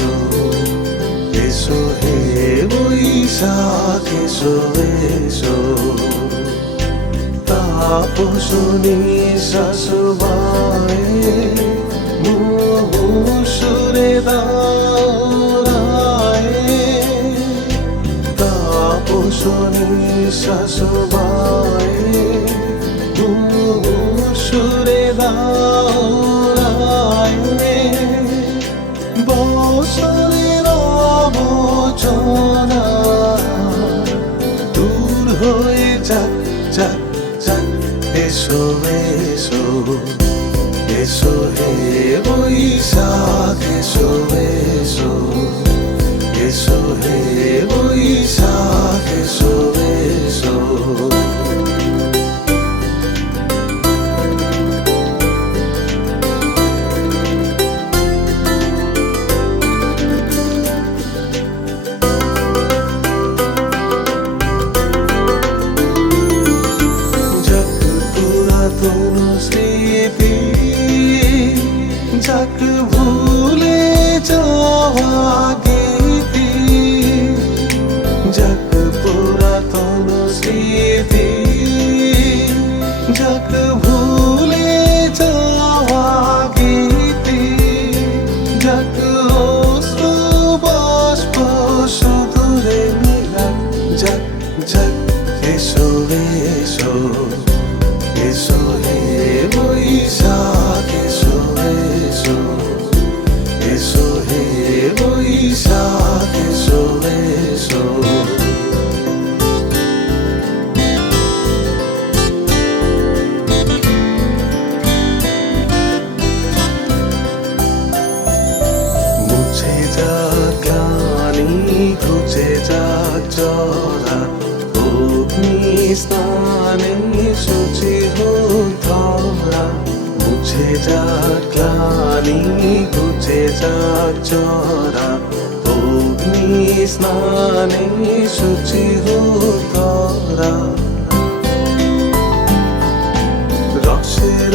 এসো, এসো হে বৈশাখ এসো এসো। তাপসনী শাশুবায়ে সুরে দাঁড়ায়ে, তাপসনী শাশুবায়ে সুরে দাঁড়ায়ে। বছরের আবর্জনা দূর হয়ে যাক যাক যাক, এসো এসো, এসো হে বৈশাখ এসো এসো, এসো হে বৈশাখ এসো এসো। স্মৃতি যাক ভুলে যাওয়া গীতি, যাক পুরাতন স্মৃতি যাক ভুলে যাওয়া গীতি, যাক অশ্রু বাষ্প সুদূরে মিলাক, যাক যাক এসো এসো, এসো হে বৈশাখ এসো এসো, এসো হে বৈশাখ এসো এসো। মুছে যাক গ্লানি ঘুচে যাক জরা, অগ্নি স্নানে শুচি হোক ধরা। মুছে যাক গ্লানি ঘুচে যাক জরা, অগ্নি স্নানে শুচি হোক ধরা। রসের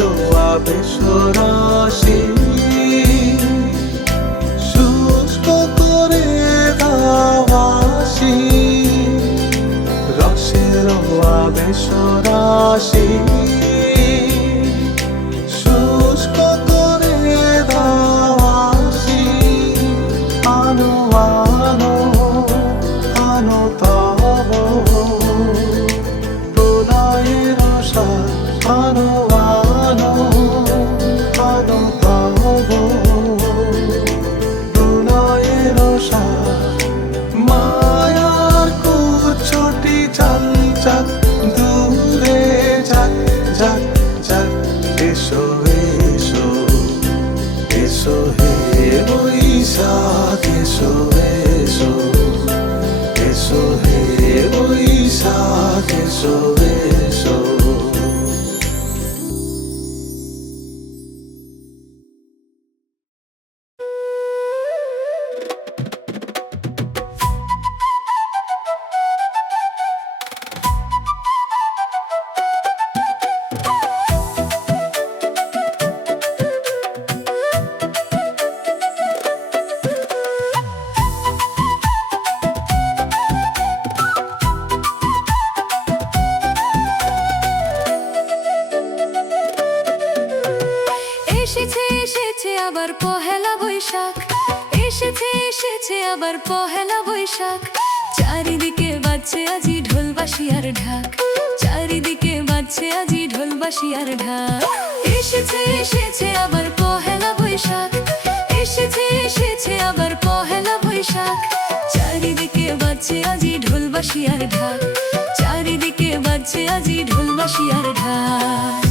আবেশ রাশি শুষ্ক করে দাওয়াসি, রসের আবেশ রাশি শুষ্ক করে দাওয়াসি। আনো আনো আনো তব প্রলয়ের সাথ, আনো আনো আনো তব প্রলয়ের সাথ। মায়ার কুচ্ছটি চাল যাক দূরে যাক যাক যাক, এসো এসো, এসো হে বৈশাখ এসো এসো, এসো হে বৈশাখ এসো এসো। এসেছে এসেছে আবার পহেলা বৈশাখ, এসেছে এসেছে আবার পহেলা বৈশাখ। চারিদিকে বাজছে আজি ঢোল বাঁশি আর ঢাক, চারিদিকে বাজছে আজি ঢোল বাঁশি আর ঢাক। এসেছে এসেছে আবার পহেলা বৈশাখ, এসেছে এসেছে আবার পহেলা বৈশাখ। চারিদিকে বাজছে আজি ঢোল বাঁশি আর ঢাক, চারিদিকে বাজছে আজি ঢোল বাঁশি আর ঢাক।